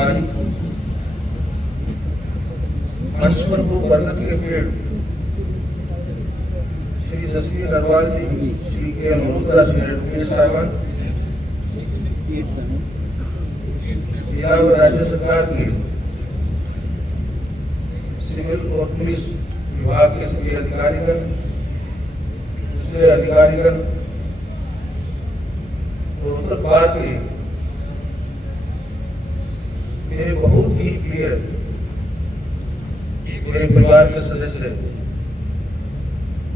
अधिकारी, मंच पर दो बरगद के पेड़, श्री जसवीर नरवाल जी, श्री के मल्होत्रा, श्री एडवोकेट साहब, बिहार और राज्य सरकार के सिविल और पुलिस विभाग के सभी अधिकारीगण, दूसरे अधिकारीगण, उत्तर भारत के मेरे बहुत ही प्रिय मेरे परिवार के सदस्य,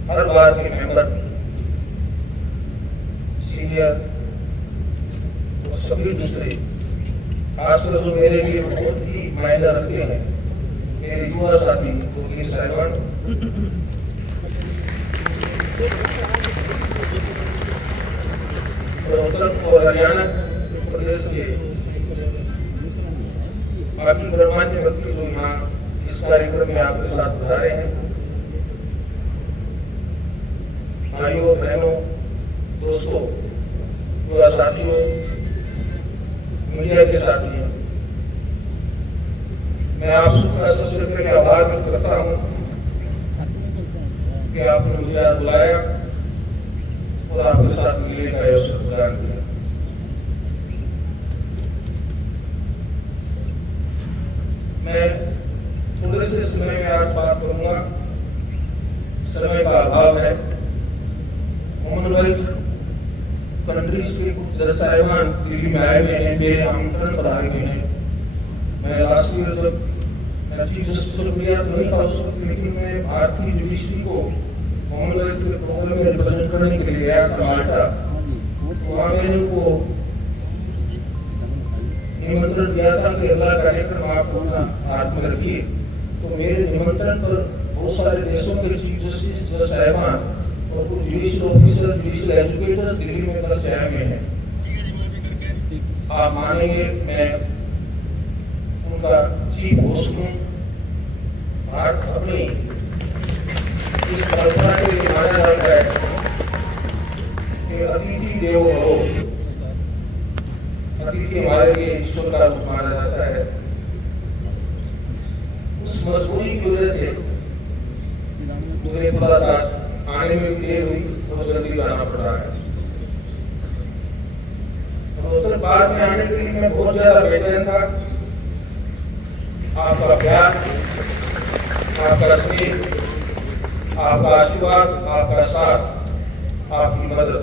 हर बार के मेंबर, सीनियर और सभी दूसरे, खासकर जो मेरे लिए बहुत ही मायने रखते हैं, मेरे युवा साथी वकील साहिबान, उत्तर और हरियाणा प्रदेश के बाकी गणमान्य व्यक्ति जो यहाँ इस कार्यक्रम में आपके साथ बता रहे हैं, भाइयों बहनों दोस्तों युवा साथियों मीडिया के साथियों, मैं आप सबका सबसे पहले आभार व्यक्त करता हूँ कि आपने मुझे आज बुलाया और आपके साथ मिलने का अवसर प्रदान किया। मैं थोड़े से समय में आज बात करूंगा, समय का अभाव है। कॉमनवेल्थ कंट्रीज के कुछ जज साहिबान दिल्ली में आए हुए हैं, मेरे आमंत्रण पर आए हुए हैं। मैं लास्ट ईयर जब मैं चीफ जस्टिस ऑफ इंडिया नहीं था उस वक्त, लेकिन मैं भारतीय जुडिशरी को कॉमनवेल्थ के प्रोग्राम में रिप्रेजेंट करने के लिए गया था माल्टा। वहाँ मैंने उनको निमंत्रण दिया था कि अगला कार्यक्रम आप अपना हाथ में रखिए। तो मेरे निमंत्रण पर बहुत सारे देशों के चीफ जस्टिस जज साहिबान और कुछ judicial officer, judicial educator Delhi में कल से आए हुए हैं। आप मानेंगे मैं उनका चीफ होस्ट हूँ। भारत अपनी इस परंपरा के लिए माना जाता है कि अतिथि देवो भव, अतिथि हमारे लिए ईश्वर का रूप माना जाता है। उस मजबूरी की वजह से मुझे थोड़ा सा आने में देर हुई, तो जल्दी जाना पड़ रहा है। उत्तर भारत में आने के लिए मैं बहुत ज्यादा बेचैन था। आपका प्यार, आपका स्नेह, आपका आशीर्वाद, आपका साथ, आपकी मदद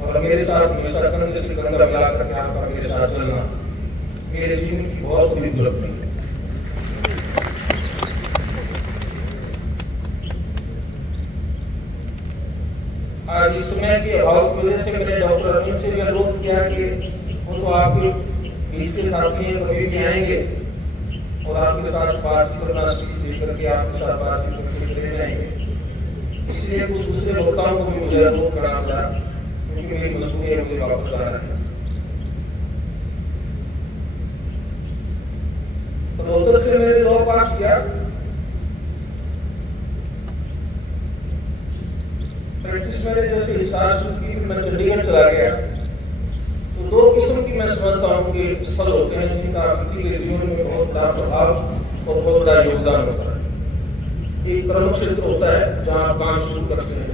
और मेरे साथ हमेशा कंधे से कंधा मिला करके आपका मेरे साथ चलना मेरे जीवन की बहुत बड़ी उपलब्धि है। आज इस समय के अभाव की वजह से मैंने डॉक्टर अमीन से भी अनुरोध किया कि वो तो आपके बीच के साथी हैं, कभी भी आएंगे और आपके साथ बातचीत करना, स्पीच दे करके आपके साथ बातचीत करके चले जाएंगे। इसलिए कुछ दूसरे वक्ताओं को भी मुझे अनुरोध करना पड़ा, क्योंकि मेरी मजबूरी है, मुझे वापस आना है। तो रोहतक से मैंने लॉ पास किया, प्रैक्टिस मैंने जैसे हिसार शुरू की, मैं चंडीगढ़ चला गया। तो दो किस्म की मैं समझता हूँ कि स्थल होते हैं जिनका व्यक्ति के जीवन में बहुत बड़ा प्रभाव और बहुत बड़ा योगदान होता है। एक कर्म क्षेत्र होता है जहाँ आप काम शुरू करते हैं,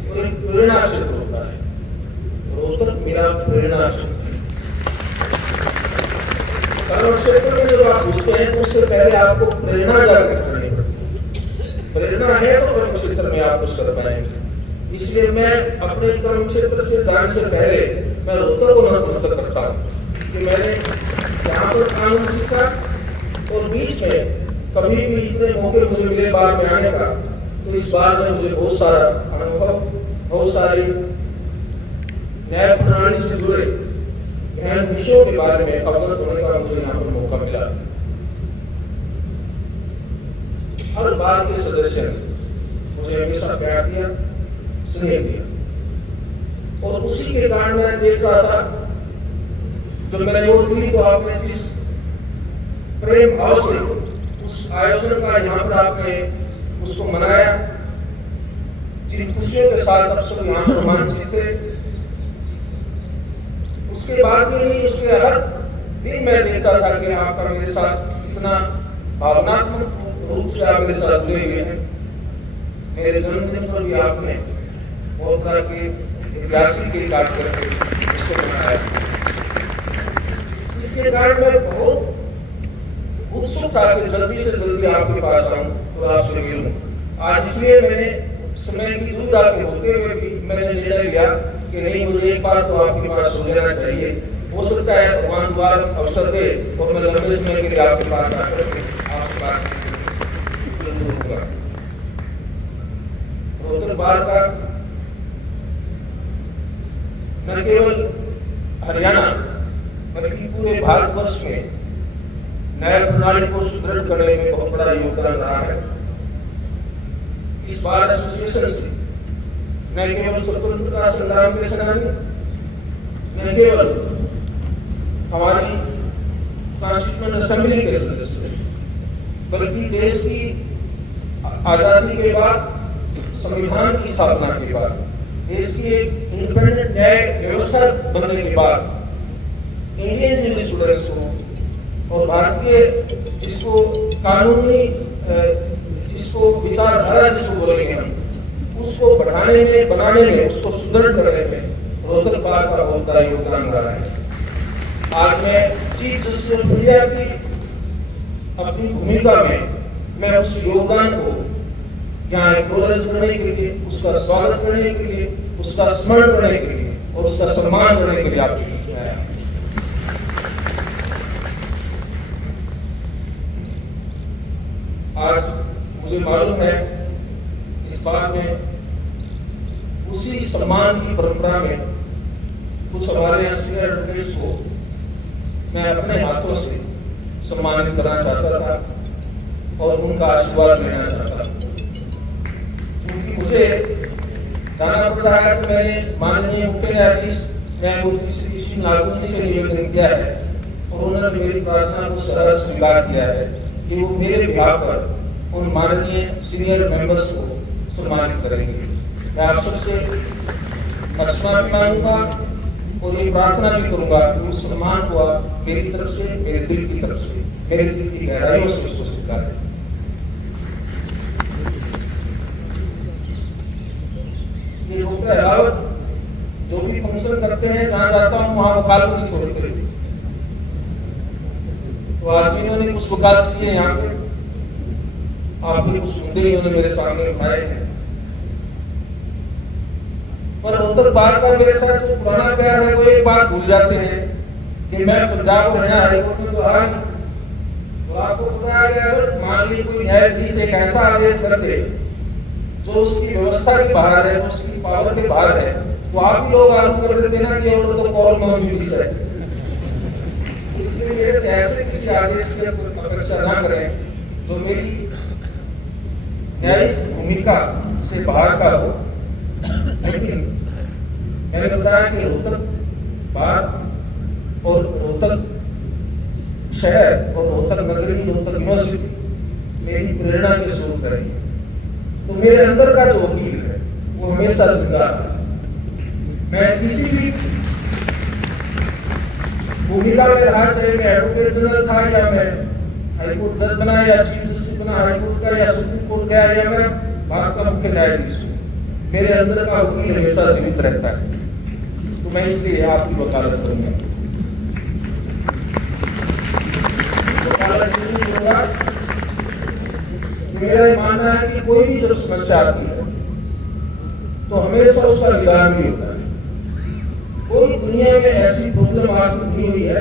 और एक प्रेरणा क्षेत्र होता है। रोहतक मेरा प्रेरणा क्षेत्र है। कर्म क्षेत्र में जब आप घुसते हैं तो उससे पहले आपको प्रेरणा जागृत करनी पड़ती है। प्रेरणा है तो कर्म क्षेत्र में आप कुछ कर पाएंगे। इसलिए मैं अपने कर्म क्षेत्र से जाने से पहले मैं रोहतक को नतमस्तक करता हूँ कि मैंने यहाँ पर कानून सीखा और बीच में कभी भी इतने मौके मुझे मिले बार में आने का, तो इस बार में मुझे बहुत सारा अनुभव, बहुत सारी न्याय प्रणाली से जुड़े गहन विषयों के बारे में अवगत होने का मुझे यहाँ पर मौका मिला। हर बार के सदस्य ने मुझे हमेशा प्यार दिया, स्नेह दिया, और उसी के कारण मैं देख रहा था जब मैंने नोट की तो आपने जिस प्रेम भाव से उस आयोजन का यहाँ पर आपने उसको मनाया, जिन खुशियों के साथ आप सब यहाँ पर रोमांचित थे, उसके बाद में ही उसके हर दिन मैं देखता था कि आपका मेरे साथ इतना भावनात्मक रूप से आप मेरे साथ जुड़े हुए हैं। मेरे जन्मदिन पर भी आपने बहुत तरह के ऐतिहासिक के काट करके इसको मनाया, इसके कारण मैं बहुत उत्सुक था कि जल्दी से जल्दी आपके पास आऊं और आपसे मिलूं। आज इसलिए मैंने समय की दुविधा के होते हुए भी मैंने निर्णय लिया कि नहीं, मुझे एक बार तो आपके पास हो जाना चाहिए। हो सकता है भगवान द्वार अवसर दे और मैं लंबे समय के लिए आपके पास आकर के आपसे बात करूंगा। रोहतक बार का न केवल हरियाणा बल्कि पूरे भारतवर्ष में न्याय प्रणाली को सुदृढ़ करने में बहुत बड़ा योगदान रहा है। इस बार एसोसिएशन से न केवल स्वतंत्रता संग्राम के सेनानी, न केवल हमारी कॉन्स्टिट्यूएंट असेंबली के सदस्य, बल्कि देश की आजादी के बाद, संविधान की स्थापना के बाद, देश की एक इंडिपेंडेंट न्याय व्यवस्था बनने के बाद इंडियन जूरिस्प्रूडेंस को और भारतीय जिसको कानूनी जिसको विचारधारा जिसको बोलेंगे हम, उसको बढ़ाने में, बनाने में, उसको सुदृढ़ करने में रोहतक बार का बहुत बड़ा योगदान रहा है। आज मैं चीफ जस्टिस ऑफ इंडिया की अपनी भूमिका में मैं उस योगदान को यहाँ एक्नॉलेज करने के लिए, उसका स्वागत करने के लिए, उसका स्मरण करने के लिए और उसका सम्मान करने के लिए आपके बीच में आया। आज मुझे मालूम है इस बात में उसी सम्मान की परंपरा में कुछ हमारे सीनियर एडवोकेट्स को मैं अपने हाथों से सम्मानित करना चाहता था और उनका आशीर्वाद लेना चाहता था। क्योंकि मुझे जाना पड़ रहा है कि मैंने माननीय मुख्य न्यायाधीश न्यायमूर्ति श्री श्री नागपुर जी से निवेदन किया है और उन्होंने मेरी प्रार्थना को सहर्ष स्वीकार किया है कि वो मेरे बिहाफ पर उन माननीय सीनियर मेंबर्स को सम्मानित करेंगे। मैं आप सबसे क्षमा भी मांगूंगा और ये प्रार्थना भी करूंगा कि उस सम्मान को आप मेरी तरफ से, मेरे दिल की तरफ से, मेरे दिल की गहराइयों से उसको स्वीकार करें। ये लोग अलावत जो भी फंक्शन करते हैं, जहाँ जाता हूँ वहाँ वकालत नहीं छोड़ते। तो आदमियों ने कुछ वकालत किए यहाँ पे, आपने कुछ मुद्दे उन्होंने मेरे सामने उठाए हैं, पर रोहतक बार का मेरे साथ जो पुराना प्यार है वो एक बात भूल जाते हैं कि मैं पंजाब हरियाणा हाईकोर्ट में तो आया नहीं। तो आपको पता है कि अगर मान लीजिए कोई न्यायाधीश एक ऐसा आदेश कर दे जो उसकी व्यवस्था के बाहर है, उसकी पावर के बाहर है, तो आप भी लोग आरोप कर देते ना कि ऑर्डर तो कॉल मौजूद है। इसलिए मेरे से ऐसे किसी आदेश की अपेक्षा ना करें जो मेरी न्यायिक भूमिका से बाहर का हो। लेकिन मैंने बताया कि रोहतक बार और रोहतक शहर और रोहतक नगरी, रोहतक यूनिवर्सिटी मेरी प्रेरणा के स्रोत रही है। तो मेरे अंदर का जो वकील है वो हमेशा जिंदा है। मैं किसी भी भूमिका में रहा, चाहे मैं एडवोकेट जनरल था या मैं हाईकोर्ट जज बना या चीफ जस्टिस बना हाईकोर्ट का या सुप्रीम कोर्ट गया या मैं भारत का मुख्य न्यायाधीश हूँ, मेरे अंदर का वकील हमेशा जीवित रहता है। तो मैं इसलिए आपकी वकालत करूंगा। वकालत नहीं करूंगा, मेरा ये मानना है कि कोई भी जब समस्या आती है तो हमेशा उसका निदान भी होता है। कोई दुनिया में ऐसी प्रॉब्लम आज तक नहीं हुई है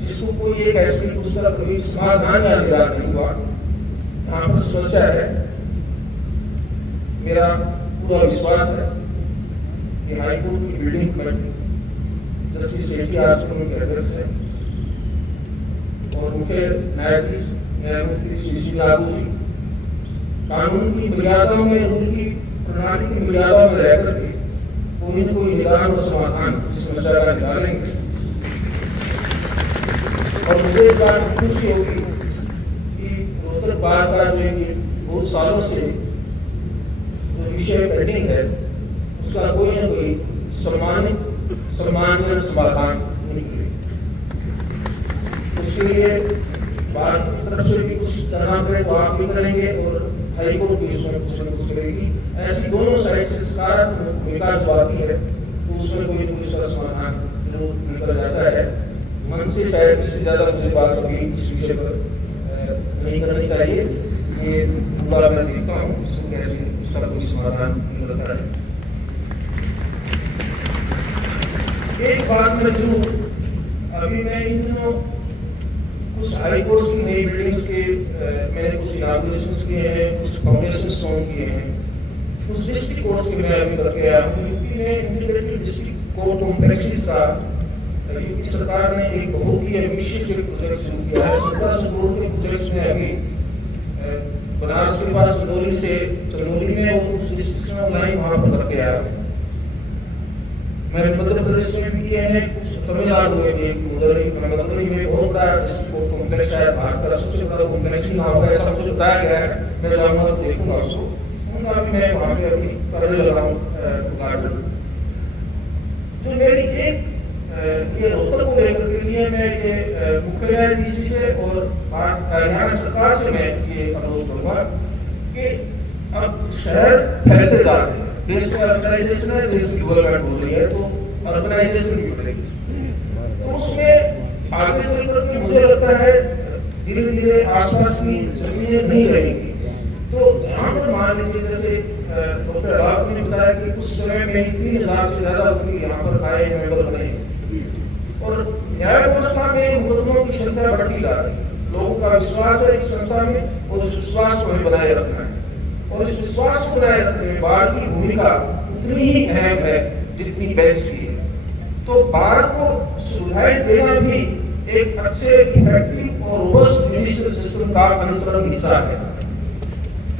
जिसको कोई एक ऐसी उसका कोई समाधान या निदान नहीं हुआ। यहाँ पर समस्या है, मेरा पूरा विश्वास है कि हाईकोर्ट की बिल्डिंग कमेटी जस्टिस सेठी आजकल के अध्यक्ष है और मुख्य न्यायाधीश न्यायमूर्ति श्री श्री नागपुर जी कानून की मर्यादाओं में, उनकी प्रणाली की मर्यादाओं में रहकर के कोई न कोई निदान और समाधान इस समस्या का निकालेंगे। और मुझे इस बात की खुशी होगी कि रोहतक बार का जो बहुत सालों से जो विषय पेंडिंग है उसका कोई न कोई सम्मानजनक समाधान निकले। इसके लिए बात की तरफ से भी कुछ करना पड़े तो आप भी करेंगे और हाई कोर्ट भी इसमें कुछ न कुछ करेगी। ऐसी दोनों साइड से सकारात्मक विकास बाकी है तो उसमें कोई न कोई समाधान जरूर निकल जाता है। मन से शायद इससे ज़्यादा मुझे बात अभी इस विषय पर नहीं करनी चाहिए। ये पूरा मैं देखता हूँ इसको कैसे इसका कोई समाधान निकलता है। एक बात में जो अभी मैं इन दिनों कुछ हाई कोर्ट की नई बिल्डिंग्स के मैंने कुछ इनाग्रेशन किए हैं, कुछ फाउंडेशन स्टोन किए हैं, कुछ डिस्ट्रिक्ट कोर्ट के मैं अभी करके आया हूँ। यूपी में इंटीग्रेटेड डिस्ट्रिक्ट कोर्ट कॉम्प्लेक्सेस का यूपी सरकार ने एक बहुत ही एम्बिशियस प्रोजेक्ट शुरू किया है। 17 करोड़ के प्रोजेक्ट में अभी बनारस के पास चंदौली में उस डिस्ट्रिक्ट लाइन वहाँ पर करके आया। मैंने मध्य प्रदेश में भी किए हैं, कुछ तमिलनाडु में भी, मदुरई में बहुत बड़ा डिस्ट्रिक्ट कोर्ट कॉम्प्लेक्स है, भारत का सबसे बड़ा कॉम्प्लेक्स ही वहाँ पर ऐसा मुझे बताया गया है। मैं जाऊँगा तो देखूंगा उसको, उनका भी मैं वहाँ पे अभी करने लगा हूँ उद्घाटन। तो मेरी एक ये रोहतक को लेकर के लिए मैं ये मुख्य न्यायाधीश जी से और हरियाणा सरकार से मैं ये अनुरोध करूँगा कि अब शहर फैलते जा रहे हैं, देश का अर्बनाइजेशन है, देश की डेवलपमेंट हो रही है तो अर्बनाइजेशन भी बढ़ेगी। तो उसमें आगे चलकर के मुझे लगता है धीरे धीरे आसपास की जमीनें नहीं रहेंगी। तो यहाँ पर मान लीजिए जैसे डॉक्टर राव ने बताया कि कुछ समय में 3000 से ज्यादा लोग यहाँ पर आए मेंबर बने और न्याय व्यवस्था में मुकदमों की संख्या बढ़ती जा रही है। लोगों का विश्वास है इस संस्था में और इस विश्वास को हमें बनाए रखना है और इस विश्वास को बनाए रखने में बार की भूमिका उतनी ही अहम है जितनी बेंच की है। तो बार को सुविधाएं देना भी एक अच्छे इफेक्टिव और रोबस्ट जुडिशियल सिस्टम का अनुत्तरम हिस्सा है।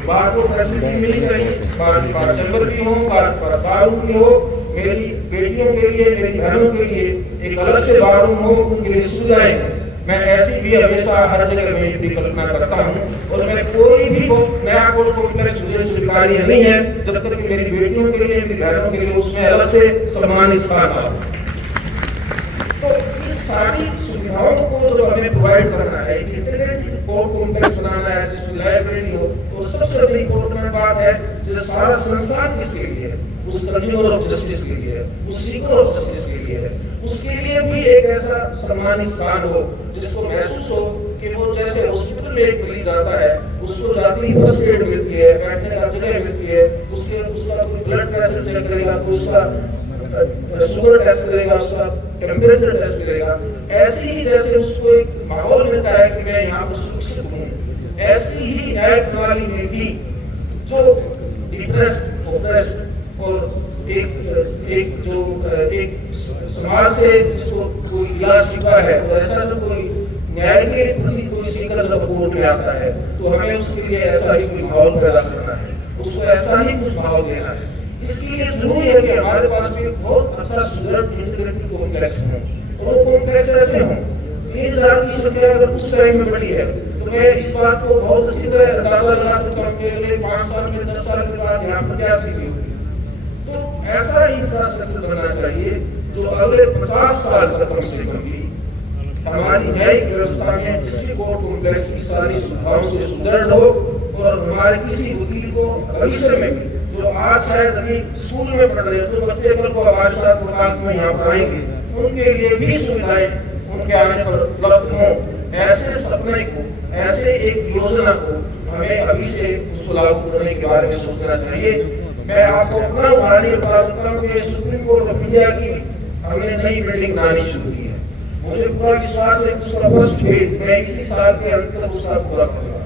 बार को फैसिलिटी मिलनी चाहिए, बार चैम्बर भी हो, बार रूम भी हो, मेरी बेटियों के लिए, मेरी बहनों के लिए एक अलग से बार रूम हो, उनके लिए सुविधाएं मैं ऐसी भी हमेशा हर जगह में भी कल्पना करता हूँ। और मैं कोई भी नया कोर्ट कॉम्प्लेक्स मुझे स्वीकार्य नहीं है जब तक कि मेरी बेटियों के लिए, मेरी बहनों के लिए उसमें अलग से सम्मानित स्थान हो। तो इस सारी सुविधाओं को जो हमें प्रोवाइड करना है, इंटीग्रेटेड कोर्ट कॉम्प्लेक्स बनाना है जिसमें लाइब्रेरी हो, तो सबसे बड़ी इम्पोर्टेंट बात है जो सारा संस्थान किसके लिए है, उस कंज्यूमर ऑफ जस्टिस के लिए है, उस सीकर ऑफ जस्टिस के लिए है। उसके लिए भी एक ऐसा सम्मानित स्थान हो जिसको महसूस हो कि वो जैसे हॉस्पिटल में एक मरीज जाता है, उसको जाती ही फर्स्ट एड मिलती है, बैठने का जगह मिलती है, उसका कोई ब्लड प्रेशर चेक करेगा, कोई उसका शुगर टेस्ट करेगा, उसका टेम्परेचर टेस्ट करेगा। ऐसे ही जैसे उसको एक माहौल मिलता है कि मैं यहाँ पर सुरक्षित हूँ, ऐसी ही न्याय प्रणाली में भी जो डिप्रेस्ड, ओप्रेस्ड और एक समाज से जिसको कोई इलाज चुका है, तो ऐसा जो कोई न्याय के प्रति कोई सीकर जब कोर्ट में आता है तो हमें उसके लिए ऐसा ही कोई माहौल पैदा करना है, उसको ऐसा ही कुछ भाव देना है। इसके लिए जरूरी है कि हमारे पास भी बहुत अच्छा सुदृढ़ इंटीग्रेटेड कॉम्प्लेक्स हो और वो कॉम्प्लेक्स ऐसे हों। 3000 की संख्या अगर उस टाइम में बढ़ी है तो मैं इस बात को बहुत अच्छी तरह अंदाजा लगा सकता हूँ कि अगले 5 साल में 10 साल के बाद यहाँ पर क्या स्थिति होगी। तो ऐसा इंफ्रास्ट्रक्चर बनना चाहिए जो अगले 50 साल तक कम से कम भी हमारी न्यायिक व्यवस्था में डिस्ट्रिक्ट कोर्ट कॉम्प्लेक्स की सारी सुविधाओं से सुदृढ़ हो और हमारे किसी वकील को भविष्य में भी जो आज शायद अभी स्कूल में पढ़ रहे हैं, जो बच्चे कल को हमारे साथ मुकाबले में यहाँ पर आएंगे, उनके लिए भी सुविधाएं उनके आने पर उपलब्ध हों। ऐसे सपने को, ऐसे एक योजना को हमें अभी से उसको लागू करने के बारे में सोचना चाहिए। मैं आपको अपना उदाहरण बता सकता हूँ कि सुप्रीम कोर्ट ऑफ इंडिया की हमने नई बिल्डिंग बनानी शुरू की है। मुझे पूरा विश्वास है कि उसका फर्स्ट फेज मैं इसी साल के अंत तक उसका पूरा करूंगा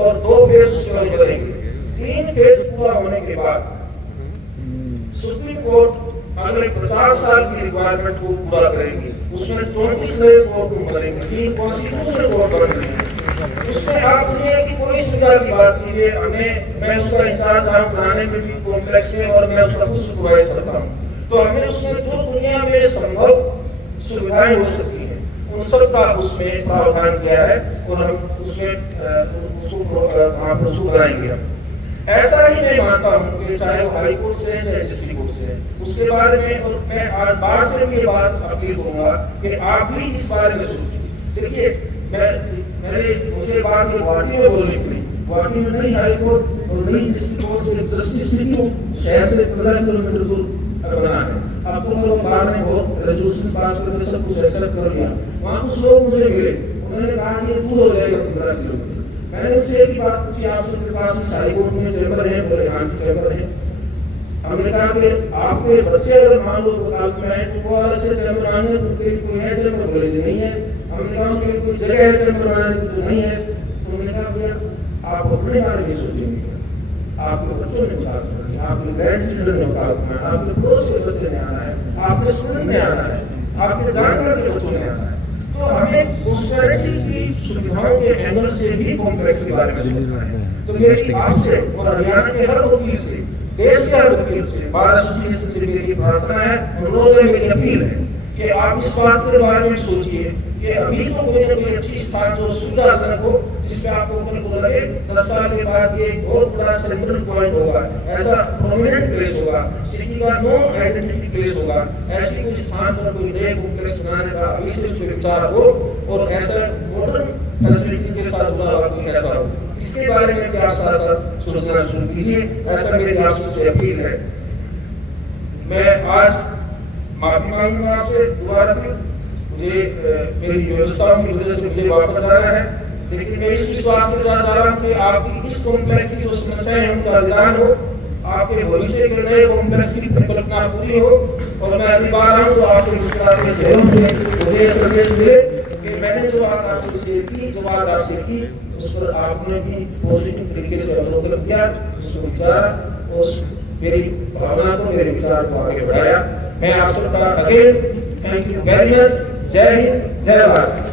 और 2 फेज उसमें करेंगे। 3 फेज पूरा होने के बाद सुप्रीम कोर्ट अगले 50 साल की रिक्वायरमेंट को पूरा करेंगे। उसमें 34 नए कोर्ट रूम बनेंगे, 3 कॉन्स्टिट्यूशनल कोर्ट बनेंगे। उसमें आप दुनिया की कोई सुविधा की बात कीजिए, मैं उसका इंचार्ज हूँ बनाने में भी कॉम्प्लेक्स है और मैं उसका कुछ प्रोवाइड करता हूँ। तो हमने उसमें जो दुनिया में संभव सुविधाएं हो सकती हैं उन सब का उसमें प्रावधान किया है और हम उसमें उसको बनाएंगे। हम ऐसा ही मैं मानता हूँ कि चाहे वो हाई कोर्ट से चाहे डिस्ट्रिक्ट कोर्ट से, उसके बारे में और मैं आज बार से ये बात अपील करूंगा कि आप भी इस बारे में सोचिए। देखिए मुझे बात ये गुवाहाटी में बोलनी पड़ी। गुवाहाटी में नई हाई कोर्ट और नई डिस्ट्रिक्ट कोर्ट से जस्टिस सिटी को शहर से 15 किलोमीटर दूर बना है। अब तो लोग बाद में बहुत रेजोल्यूशन पास करके सब कुछ एक्सेप्ट कर लिया। वहाँ कुछ लोग मुझे मिले, उन्होंने कहा कि ये दूर हो जाएगा 15 किलोमीटर। मैंने उनसे एक ही बात पूछी, आप सबके पास हाई कोर्ट में चैम्बर है? बोले हाँ चैम्बर है। हमने कहा कि आपके बच्चे अगर मान लो वकालत में आए तो वो अलग से चैम्बर आने उनके लिए कोई है चैम्बर? बोले नहीं है। हमने कहा उनके लिए कोई जगह है चैम्बर आने की? तो नहीं है। तो उन्होंने कहा भैया आप अपने बारे में सोचेंगे, आपके बच्चों ने वकालत करनी, आपके ग्रैंड चिल्ड्रन ने वकालत करना, आपके पड़ोस के बच्चे ने आना है, आपके स्टूडेंट ने आना है, आपके जानकार के बच्चों ने आना है। तो हमें सोसाइटी की सुविधाओं के एंगल से भी कॉम्प्लेक्स के बारे में सोचना है। तो मेरी आपसे और हरियाणा के हर वकील से, देश के हर वकील से, बार एसोसिएशन से मेरी प्रार्थना है, अनुरोध है, मेरी अपील है कि आप इस बात के बारे में सोचिए कि अभी तो कोई ना कोई अच्छी स्थान जो सुविधाजनक हो, जिसपे आपको ऊपर लगे 10 साल के बाद ये बहुत बड़ा सेंट्रल पॉइंट होगा, ऐसा प्रोमिनेंट प्लेस होगा, सिटी का नो आइडेंटिटी प्लेस होगा। ऐसी कोई स्थान पर कोई नए कॉम्प्लेक्स बनाने का अभी से विचार हो और ऐसा मॉडर्न फैसिलिटी के साथ जुड़ा हुआ कोई ऐसा हो, इसके बारे में भी आप साथ साथ सोचना शुरू कीजिए। ऐसा मेरी आपसे अपील है। मैं आज माफी मांगूंगा आपसे दोबारा भी, मुझे मेरी व्यवस्थाओं की वजह से मुझे वापस आना है, लेकिन मैं इस विश्वास के साथ जा रहा हूँ कि आपकी इस कॉम्प्लेक्स की जो समस्याएं हैं उनका निदान हो, आपके भविष्य के नए कॉम्प्लेक्स की परिकल्पना पूरी हो। और मैं अगली बार आऊँ तो आपके विश्वास के जरूर से मुझे संदेश मिले कि मैंने जो बात आपसे शेयर की, जो बात आपसे की, उस पर आपने भी पॉजिटिव तरीके से अवलोकन किया, उसको विचारा और मेरी भावना को, मेरे विचार को आगे बढ़ाया। मैं आप सबका again thank you very much. जय हिंद, जय भारत।